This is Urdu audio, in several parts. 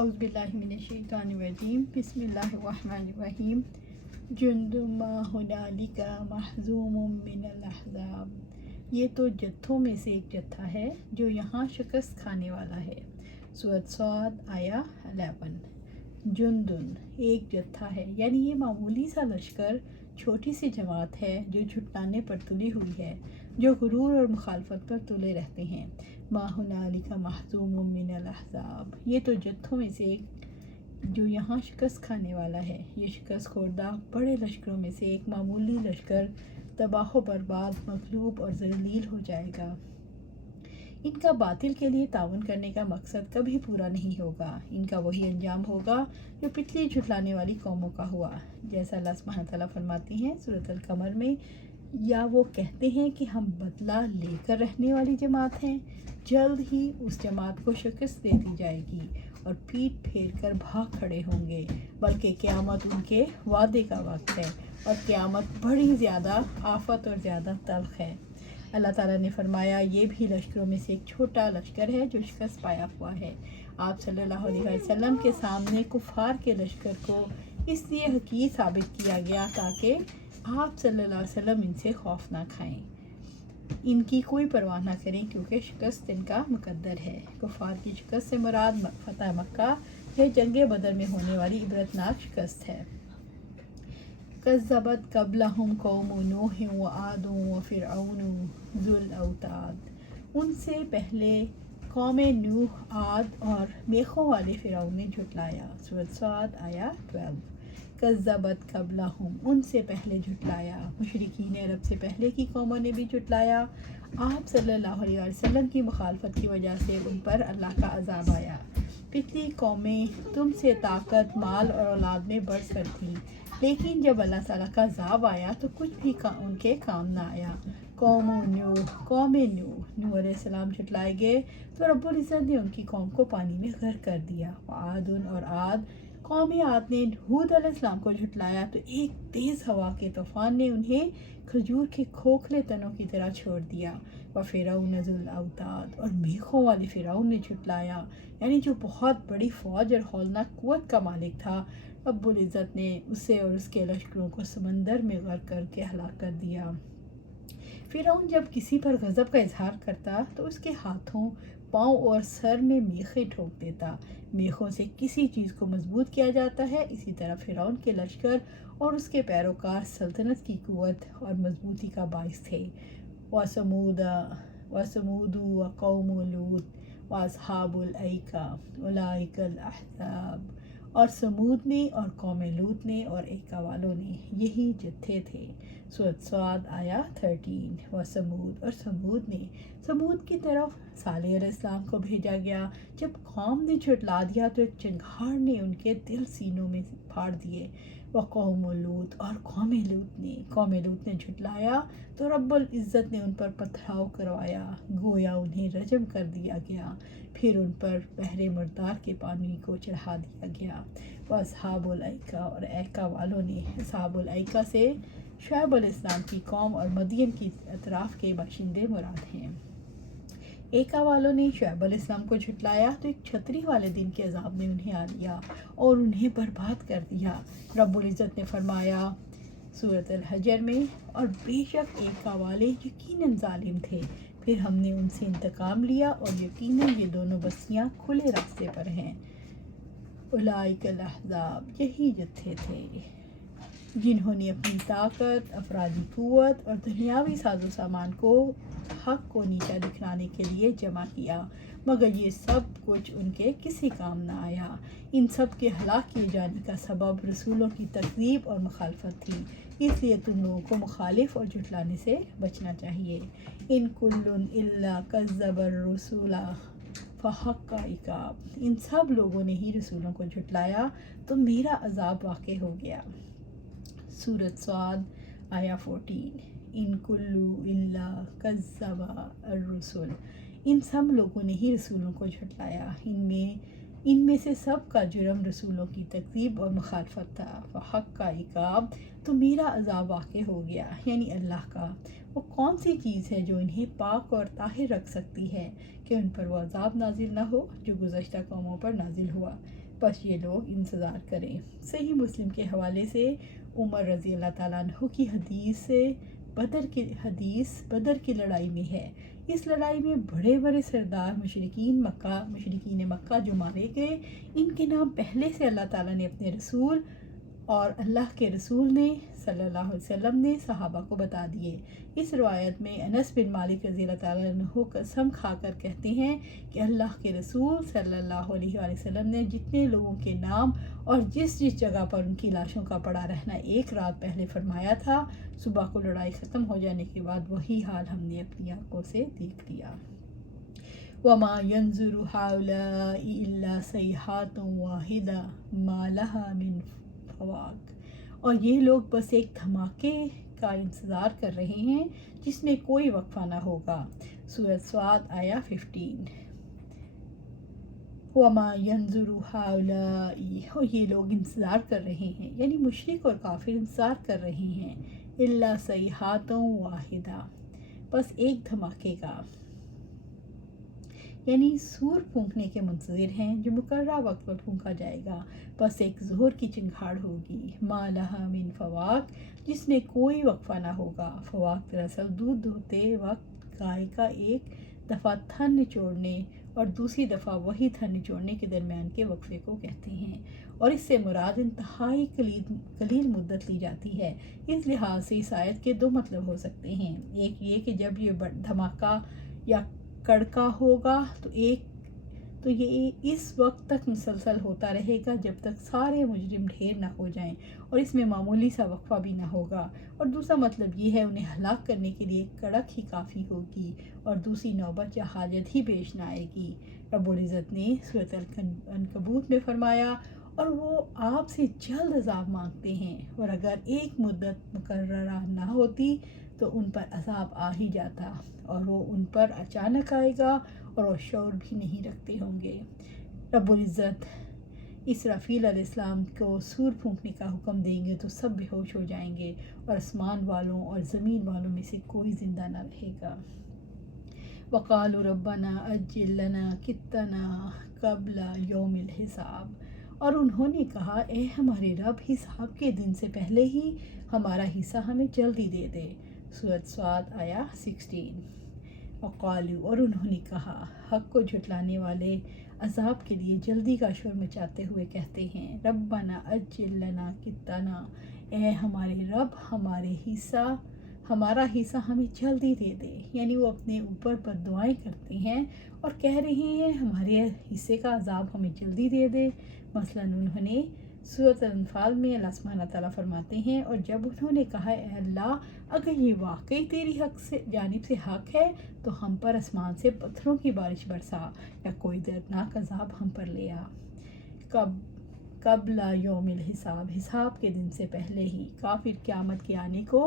اعوذ باللہ من الشیطان الرجیم بسم اللہ الرحمن الرحیم جند ما ہنالک محزوم من الاحزاب، یہ تو جتھوں میں سے ایک جتھا ہے جو یہاں شکست کھانے والا ہے۔ سورۃ صاد آیا 11۔ جندن ایک جتھا ہے، یعنی یہ معمولی سا لشکر، چھوٹی سی جماعت ہے جو جھٹلانے پر تلی ہوئی ہے، جو غرور اور مخالفت پر تلے رہتے ہیں۔ ما ہنالک محزوم من الاحزاب، یہ تو جتھوں میں سے ایک جو یہاں شکست کھانے والا ہے۔ یہ شکست خوردہ بڑے لشکروں میں سے ایک معمولی لشکر تباہ و برباد، مغلوب اور ذلیل ہو جائے گا۔ ان کا باطل کے لیے تعاون کرنے کا مقصد کبھی پورا نہیں ہوگا۔ ان کا وہی انجام ہوگا جو پچھلی جھٹلانے والی قوموں کا ہوا، جیسا اللہ سبحانہ تعالیٰ فرماتے ہیں سورۃ القمر میں، یا وہ کہتے ہیں کہ ہم بدلہ لے کر رہنے والی جماعت ہیں، جلد ہی اس جماعت کو شکست دے دی جائے گی اور پیٹ پھیر کر بھاگ کھڑے ہوں گے، بلکہ قیامت ان کے وعدے کا وقت ہے اور قیامت بڑی زیادہ آفت اور زیادہ تلخ ہے۔ اللہ تعالیٰ نے فرمایا، یہ بھی لشکروں میں سے ایک چھوٹا لشکر ہے جو شکست پایا ہوا ہے۔ آپ صلی اللہ علیہ وسلم کے سامنے کفار کے لشکر کو اس لیے حقیر ثابت کیا گیا تاکہ آپ صلی اللہ علیہ وسلم ان سے خوف نہ کھائیں، ان کی کوئی پرواہ نہ کریں، کیونکہ شکست ان کا مقدر ہے۔ کفار کی شکست سے مراد فتح مکہ یا جنگ بدر میں ہونے والی عبرتناک شکست ہے۔ کذبت قبلہم قوم نوح وعاد وفرعون ذو الاوتاد، ان سے پہلے قوم نوح، عاد اور میخوں والے فرعون نے جھٹلایا۔ سورۃ صاد آیا 12۔ کذبت قبلہم، ان سے پہلے جھٹلایا، مشرکین عرب سے پہلے کی قوموں نے بھی جھٹلایا۔ آپ صلی اللہ علیہ وسلم کی مخالفت کی وجہ سے ان پر اللہ کا عذاب آیا۔ پچھلی قومیں تم سے طاقت، مال اور اولاد میں بڑھ کر تھیں، لیکن جب اللہ تعالیٰ کا عذاب آیا تو کچھ بھی ان کے کام نہ آیا۔ قوم نوح علیہ السلام جھٹلائے گئے تو رب العزت نے ان کی قوم کو پانی میں غرق کر دیا۔ عاد اور عاد، قوم عاد نے ہود علیہ السلام کو جھٹلایا تو ایک تیز ہوا کے طوفان نے انہیں کھجور کے کھوکھلے تنوں کی طرح چھوڑ دیا۔ وفرعون ذو الاوتاد، اور میخوں والے فرعون نے جھٹلایا، یعنی جو بہت بڑی فوج اور ہولناک قوت کا مالک تھا، رب العزت نے اسے اور اس کے لشکروں کو سمندر میں غرق کر کے ہلاک کر دیا۔ فرعون جب کسی پر غضب کا اظہار کرتا تو اس کے ہاتھوں، پاؤں اور سر میں میخیں ٹھوک دیتا۔ میخوں سے کسی چیز کو مضبوط کیا جاتا ہے، اسی طرح فرعون کے لشکر اور اس کے پیروکار سلطنت کی قوت اور مضبوطی کا باعث تھے۔ وَثَمُودُ وَقَوْمُ لُوطٍ وَأَصْحَابُ الْأَيْكَةِ أُولَٰئِكَ الْأَحْزَابُ، اور سمود نے اور قوم لوط نے اور ایکا والوں نے، یہی جتھے تھے۔ سورۃ صاد آیا 13۔ وَثَمُود، اور سمود نے، سمود کی طرف صالح علیہ السلام کو بھیجا گیا۔ جب قوم نے جھٹلا دیا تو ایک چنگھاڑ نے ان کے دل سینوں میں پھاڑ دیے۔ وقوم لوط، اور قوم لوط نے جھٹلایا تو رب العزت نے ان پر پتھراؤ کروایا، گویا انہیں رجم کر دیا گیا، پھر ان پر بحر مردار کے پانی کو چڑھا دیا گیا۔ اصحاب الایکہ، اور ایکا والوں نے، اصحاب الایکہ سے شعیب علیہ السلام کی قوم اور مدین کی اطراف کے باشندے مراد ہیں۔ ایکا والوں نے شعیب علیہ السلام کو جھٹلایا تو ایک چھتری والے دن کے عذاب نے انہیں آ لیا اور انہیں برباد کر دیا۔ رب العزت نے فرمایا سورۃ الحجر میں، اور بے شک ایکا والے یقیناً ظالم تھے، پھر ہم نے ان سے انتقام لیا اور یقیناً یہ دونوں بستیاں کھلے راستے پر ہیں۔ اولئک الاحزاب، یہی جتھے تھے جنہوں نے اپنی طاقت، افرادی قوت اور دنیاوی ساز و سامان کو حق کو نیچا دکھلانے کے لیے جمع کیا، مگر یہ سب کچھ ان کے کسی کام نہ آیا۔ ان سب کے ہلاک کیے جانے کا سبب رسولوں کی تکذیب اور مخالفت تھی، اس لیے تم لوگوں کو مخالف اور جھٹلانے سے بچنا چاہیے۔ ان کل الا کذب الرسول فحق عقاب، ان سب لوگوں نے ہی رسولوں کو جھٹلایا تو میرا عذاب واقع ہو گیا۔ سورۃ صاد آیا 14۔ ان کل الا کذب الرسل، ان سب لوگوں نے ہی رسولوں کو جھٹلایا، ان میں سے سب کا جرم رسولوں کی تکذیب اور مخالفت تھا۔ فحق کا عقاب، تو میرا عذاب واقع ہو گیا، یعنی اللہ کا۔ وہ کون سی چیز ہے جو انہیں پاک اور طاہر رکھ سکتی ہے کہ ان پر وہ عذاب نازل نہ ہو جو گزشتہ قوموں پر نازل ہوا؟ بس یہ لوگ انتظار کریں۔ صحیح مسلم کے حوالے سے عمر رضی اللہ تعالیٰ عنہ کی حدیث سے بدر کی لڑائی میں ہے۔ اس لڑائی میں بڑے بڑے سردار مشرکین مکہ جو مارے گئے، ان کے نام پہلے سے اللہ تعالیٰ نے اپنے رسول اور اللہ کے رسول نے صلی اللہ علیہ وسلم نے صحابہ کو بتا دیے۔ اس روایت میں انس بن مالک رضی اللہ تعالیٰ عنہ قسم کھا کر کہتے ہیں کہ اللہ کے رسول صلی اللہ علیہ وآلہ وسلم نے جتنے لوگوں کے نام اور جس جگہ پر ان کی لاشوں کا پڑا رہنا ایک رات پہلے فرمایا تھا، صبح کو لڑائی ختم ہو جانے کے بعد وہی حال ہم نے اپنی آنکھوں سے دیکھ لیا۔ وما ينظر هؤلاء إلا صيحة واحدة ما لها من فواق، اور یہ لوگ بس ایک دھماکے کا انتظار کر رہے ہیں جس میں کوئی وقفہ نہ ہوگا۔ سورۃ صاد آیا 15۔ وما ينظر هؤلاء، اور یہ لوگ انتظار کر رہے ہیں، یعنی مشرک اور کافر انتظار کر رہے ہیں، إلا صيحة واحدة، بس ایک دھماکے کا، یعنی سور پھونکنے کے منتظر ہیں جو مقررہ وقت پر پھونکا جائے گا، بس ایک زہر کی چنگھاڑ ہوگی، ما لها من فواق، جس میں کوئی وقفہ نہ ہوگا۔ فواق دراصل دودھ دھوتے وقت گائے کا ایک دفعہ تھن نچوڑنے اور دوسری دفعہ وہی تھن نچوڑنے کے درمیان کے وقفے کو کہتے ہیں، اور اس سے مراد انتہائی قلیل مدت لی جاتی ہے۔ اس لحاظ سے اس آیت کے دو مطلب ہو سکتے ہیں، ایک یہ کہ جب یہ دھماکہ یا کڑکا ہوگا تو یہ اس وقت تک مسلسل ہوتا رہے گا جب تک سارے مجرم ڈھیر نہ ہو جائیں، اور اس میں معمولی سا وقفہ بھی نہ ہوگا، اور دوسرا مطلب یہ ہے انہیں ہلاک کرنے کے لیے کڑک ہی کافی ہوگی اور دوسری نوبت یا حاجت ہی پیش نہ آئے گی۔ رب العزت نے سورۃ العنکبوت میں فرمایا، اور وہ آپ سے جلد عذاب مانگتے ہیں، اور اگر ایک مدت مقررہ نہ ہوتی تو ان پر عذاب آ ہی جاتا، اور وہ ان پر اچانک آئے گا اور وہ شعور بھی نہیں رکھتے ہوں گے۔ رب العزت اسرافیل علیہ السلام کو سور پھونکنے کا حکم دیں گے تو سب بے ہوش ہو جائیں گے، اور آسمان والوں اور زمین والوں میں سے کوئی زندہ نہ رہے گا۔ وقالوا ربنا عجل لنا قطنا قبل یوم الحساب، اور انہوں نے کہا اے ہمارے رب، حساب کے دن سے پہلے ہی ہمارا حصہ ہمیں جلدی دے دے۔ سورۃ صاد آیا 16۔ وقالوا، اور انہوں نے کہا، حق کو جھٹلانے والے عذاب کے لیے جلدی کا شور مچاتے ہوئے کہتے ہیں، ربنا عجل لنا قطنا، اے ہمارے رب ہمارا حصہ ہمیں جلدی دے دے، یعنی وہ اپنے اوپر بد دعائیں کرتے ہیں اور کہہ رہے ہیں ہمارے حصے کا عذاب ہمیں جلدی دے دے۔ مثلا انہوں نے سورۃ الانفال میں اللہ سبحانہ تعالیٰ فرماتے ہیں، اور جب انہوں نے کہا اے اللہ، اگر یہ واقعی تیری جانب سے حق ہے تو ہم پر آسمان سے پتھروں کی بارش برسا یا کوئی دردناک عذاب ہم پر لے آ۔ قبل یوم الحساب، حساب کے دن سے پہلے ہی۔ کافر قیامت کے آنے کو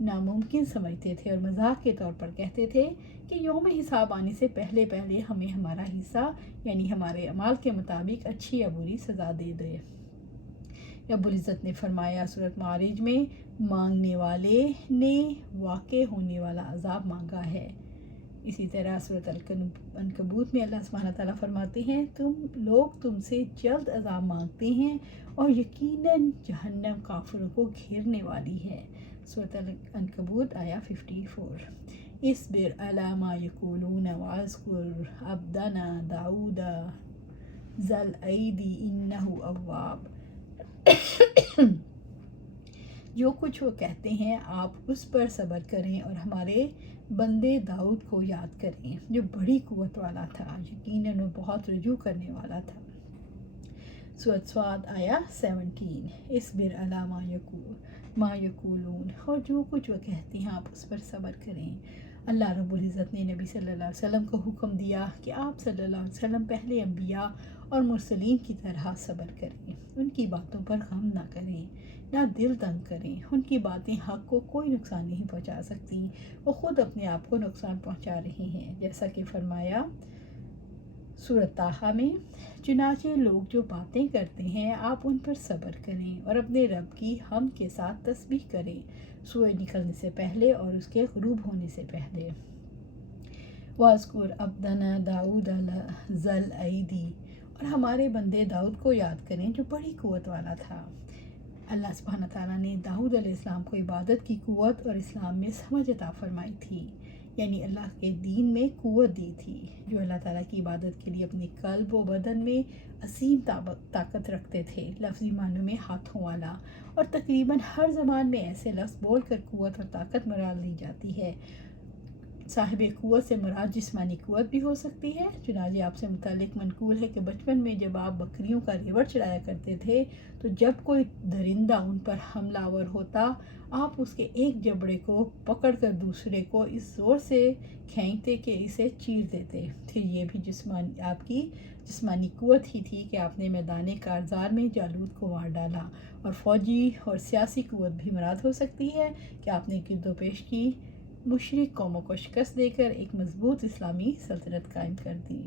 ناممکن سمجھتے تھے اور مذاق کے طور پر کہتے تھے کہ یوم حساب آنے سے پہلے ہمیں ہمارا حصہ یعنی ہمارے اعمال کے مطابق اچھی یا بری سزا دے دے۔ رب العزت نے فرمایا سورۃ معارج میں، مانگنے والے نے واقع ہونے والا عذاب مانگا ہے۔ اسی طرح سورۃ العنکبوت میں اللہ سبحانہ تعالیٰ فرماتے ہیں، تم سے جلد عذاب مانگتے ہیں اور یقیناً جہنم کافروں کو گھیرنے والی ہے۔ سورۃ العنکبوت آیا 54۔ اصبر علی ما یقولون واذکر عبدنا داؤد ذا الایدی انہ اواب۔ جو کچھ وہ کہتے ہیں آپ اس پر صبر کریں اور ہمارے بندے داؤد کو یاد کریں جو بڑی قوت والا تھا، یقیناً وہ بہت رجوع کرنے والا تھا۔ سورۃ صاد آیا 17۔ اصبر علی ما یقولون، اور جو کچھ وہ کہتے ہیں آپ اس پر صبر کریں۔ اللہ رب العزت نے نبی صلی اللہ علیہ وسلم کو حکم دیا کہ آپ صلی اللہ علیہ وسلم پہلے انبیاء اور مرسلین کی طرح صبر کریں، ان کی باتوں پر غم نہ کریں، نہ دل تنگ کریں۔ ان کی باتیں حق کو کوئی نقصان نہیں پہنچا سکتی، وہ خود اپنے آپ کو نقصان پہنچا رہے ہیں، جیسا کہ فرمایا سورۃ طٰہٰ میں، چنانچہ لوگ جو باتیں کرتے ہیں آپ ان پر صبر کریں اور اپنے رب کی حمد کے ساتھ تسبیح کریں، سورج نکلنے سے پہلے اور اس کے غروب ہونے سے پہلے۔ وَاذْكُرْ عَبْدَنَا دَاؤُدَ ذَا الْأَيْدِي، اور ہمارے بندے داؤد کو یاد کریں جو بڑی قوت والا تھا۔ اللہ سبحانہ تعالیٰ نے داؤد علیہ السلام کو عبادت کی قوت اور اسلام میں سمجھ عطا فرمائی تھی، یعنی اللہ کے دین میں قوت دی تھی، جو اللہ تعالیٰ کی عبادت کے لیے اپنے قلب و بدن میں عظیم طاقت رکھتے تھے، لفظی معنوں میں ہاتھوں والا، اور تقریباً ہر زبان میں ایسے لفظ بول کر قوت اور طاقت مراد لی جاتی ہے۔ صاحب قوت سے مراد جسمانی قوت بھی ہو سکتی ہے، چنانچہ آپ سے متعلق منقول ہے کہ بچپن میں جب آپ بکریوں کا ریوڑ چلایا کرتے تھے تو جب کوئی درندہ ان پر حملہ آور ہوتا، آپ اس کے ایک جبڑے کو پکڑ کر دوسرے کو اس زور سے کھینچتے کہ اسے چیر دیتے تھے۔ یہ بھی آپ کی جسمانی قوت ہی تھی کہ آپ نے میدان کارزار میں جالوت کو مار ڈالا، اور فوجی اور سیاسی قوت بھی مراد ہو سکتی ہے کہ آپ نے گرد و پیش کی مشرک قوموں کو شکست دے کر ایک مضبوط اسلامی سلطنت قائم کر دی۔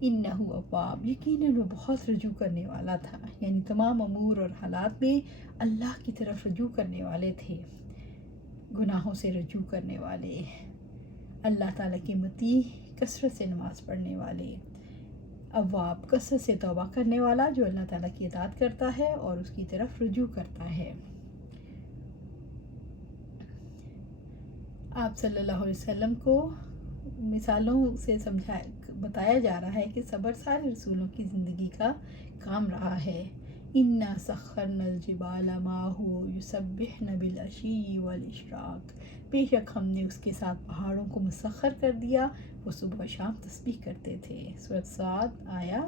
انہ اواب، یقیناً وہ بہت رجوع کرنے والا تھا، یعنی تمام امور اور حالات میں اللہ کی طرف رجوع کرنے والے تھے، گناہوں سے رجوع کرنے والے، اللہ تعالیٰ کے مطیع، کثرت سے نماز پڑھنے والے۔ اواب، کثرت سے توبہ کرنے والا جو اللہ تعالیٰ کی اطاعت کرتا ہے اور اس کی طرف رجوع کرتا ہے۔ آپ صلی اللہ علیہ وسلم کو مثالوں سے بتایا جا رہا ہے کہ صبر سارے رسولوں کی زندگی کا کام رہا ہے۔ اِنَّا سَخَّرْنَا الْجِبَالَ مَعَهُ يُسَبِّحْنَ بِالْعَشِيِّ وَالْإِشْرَاقِ، بے شک ہم نے اس کے ساتھ پہاڑوں کو مسخر کر دیا، وہ صبح و شام تسبیح کرتے تھے۔ سورۃ صاد آیا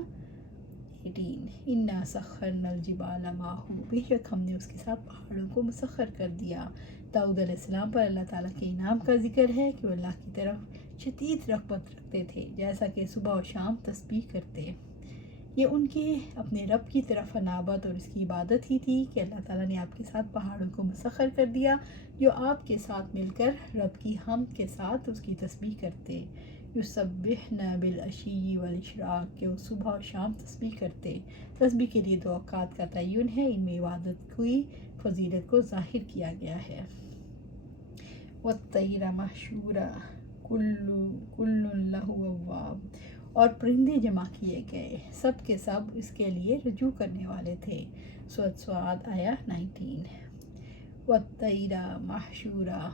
18۔ اِنَّا سَخَّرْنَا الْجِبَالَ مَعَهُ، بے شک ہم نے اس کے ساتھ پہاڑوں کو مسخر کر دیا۔ داؤد علیہ السلام پر اللہ تعالیٰ کے انعام کا ذکر ہے کہ وہ اللہ کی طرف شدید رغبت رکھتے تھے، جیسا کہ صبح و شام تسبیح کرتے۔ یہ ان کے اپنے رب کی طرف انابت اور اس کی عبادت ہی تھی کہ اللہ تعالیٰ نے آپ کے ساتھ پہاڑوں کو مسخر کر دیا، جو آپ کے ساتھ مل کر رب کی حمد کے ساتھ اس کی تسبیح کرتے۔ یسبحن بالعشی والاشراق، کہ وہ صبح و شام تسبیح کرتے۔ تسبیح کے لیے 2 اوقات کا تعین ہے، ان میں عبادت کی فضیلت کو ظاہر کیا گیا ہے۔ والطیر محشورا کل لہ اواب، اور پرندے جمع کیے گئے، سب کے سب اس کے لیے رجوع کرنے والے تھے۔ سورۃ صاد آیا 19۔ والطیر محشورا،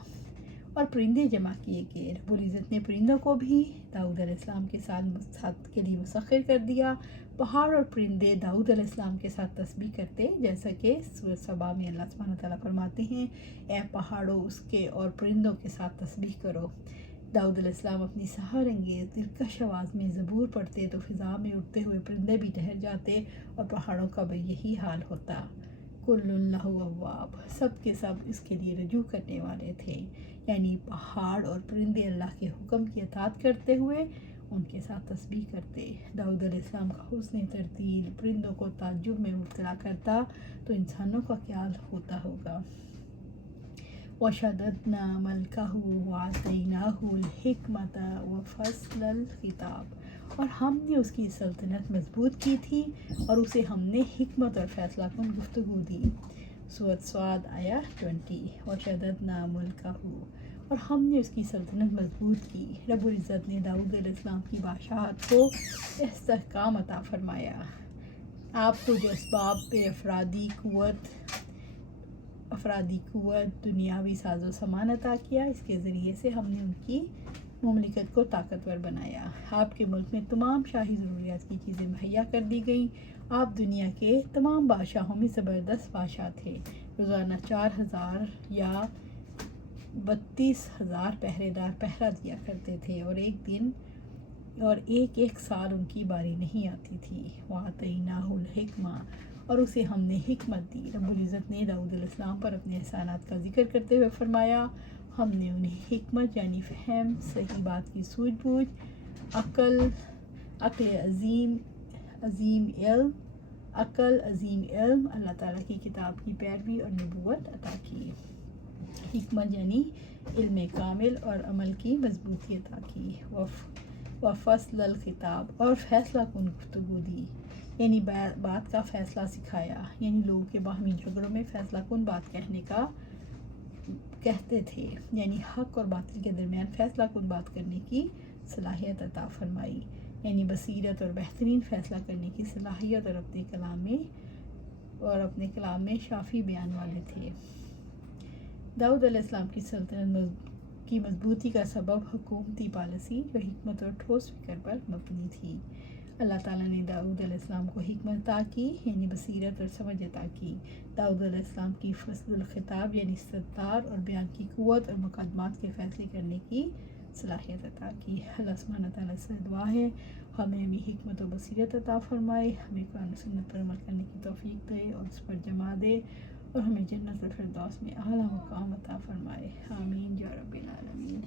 اور پرندے جمع کیے گئے، رب العزت نے پرندوں کو بھی داؤد علیہ السلام کے ساتھ کے لیے مسخر کر دیا۔ پہاڑ اور پرندے داؤد علیہ السلام کے ساتھ تسبیح کرتے، جیسا کہ سورۃ سبا میں اللہ سبحانہ تعالیٰ فرماتے ہیں، اے پہاڑوں اس کے اور پرندوں کے ساتھ تسبیح کرو۔ داؤد علیہ السلام اپنی سحر انگیز دلکش آواز میں زبور پڑھتے تو فضا میں اڑتے ہوئے پرندے بھی ٹھہر جاتے اور پہاڑوں کا بھی یہی حال ہوتا۔ کل لہ اواب، سب کے سب اس کے لیے رجوع کرنے والے تھے، یعنی پہاڑ اور پرندے اللہ کے حکم کی اطاعت کرتے ہوئے ان کے ساتھ تسبیح کرتے۔ داؤد علیہ السلام کا حسن ترتیل پرندوں کو تعجب میں مبتلا کرتا تو انسانوں کا کیا ہوتا ہوگا۔ وَشَدَدْنَا مَلْكَهُ وَآتَيْنَاهُ الْحِكْمَةَ وَفَصْلَ الْخِطَابِ، اور ہم نے اس کی سلطنت مضبوط کی تھی اور اسے ہم نے حکمت اور فیصلہ کن گفتگو دی۔ سورۃ صاد آیا 20۔ وَشَدَدْنَا مُلْكَهُ، اور ہم نے اس کی سلطنت مضبوط کی۔ رب العزت نے داؤد علیہ السلام کی بادشاہت کو استحکام عطا فرمایا۔ آپ کو جو اسباب پہ افرادی قوت، دنیاوی ساز و سامان عطا کیا، اس کے ذریعے سے ہم نے ان کی مملکت کو طاقتور بنایا۔ آپ کے ملک میں تمام شاہی ضروریات کی چیزیں مہیا کر دی گئیں۔ آپ دنیا کے تمام بادشاہوں میں زبردست بادشاہ تھے۔ روزانہ 4000 یا 32,000 پہرے دار پہرا دیا کرتے تھے، اور ایک سال ان کی باری نہیں آتی تھی۔ وَآتَيْنَاهُ الْحِكْمَةَ، اور اسے ہم نے حکمت دی۔ رب العزت نے داؤد علیہ السلام پر اپنے احسانات کا ذکر کرتے ہوئے فرمایا، ہم نے انہیں حکمت یعنی فہم، صحیح بات کی سوجھ بوجھ، عقل عظیم علم، اللہ تعالیٰ کی کتاب کی پیروی اور نبوت عطا کی۔ حکمت یعنی علم کامل اور عمل کی مضبوطی عطا کی۔ وفصل الخطاب، اور فیصلہ کن گفتگو دی، یعنی بات کا فیصلہ سکھایا، یعنی لوگوں کے باہمی جھگڑوں میں فیصلہ کن بات کہتے تھے، یعنی حق اور باطل کے درمیان فیصلہ کن بات کرنے کی صلاحیت عطا فرمائی۔ یعنی بصیرت اور بہترین فیصلہ کرنے کی صلاحیت، اور اپنے کلام میں شافی بیان والے تھے۔ داؤد علیہ السلام کی سلطنت کی مضبوطی کا سبب حکومتی پالیسی جو حکمت اور ٹھوس فکر پر مبنی تھی۔ اللہ تعالیٰ نے داؤد علیہ السلام کو حکمت عطا کی، یعنی بصیرت اور سمجھ عطا کی۔ داؤد علیہ السلام کی فصل الخطاب یعنی استدار اور بیان کی قوت اور مقدمات کے فیصلے کرنے کی صلاحیت عطا کی۔ اللہ سبحانہ تعالیٰ سے دعا ہے ہمیں بھی حکمت و بصیرت عطا فرمائے، ہمیں قرآن و سنت پر عمل کرنے کی توفیق دے اور اس پر جمع دے، اور ہمیں جنت الفردوس میں اعلیٰ مقام عطا فرمائے، آمین یا رب العالمین۔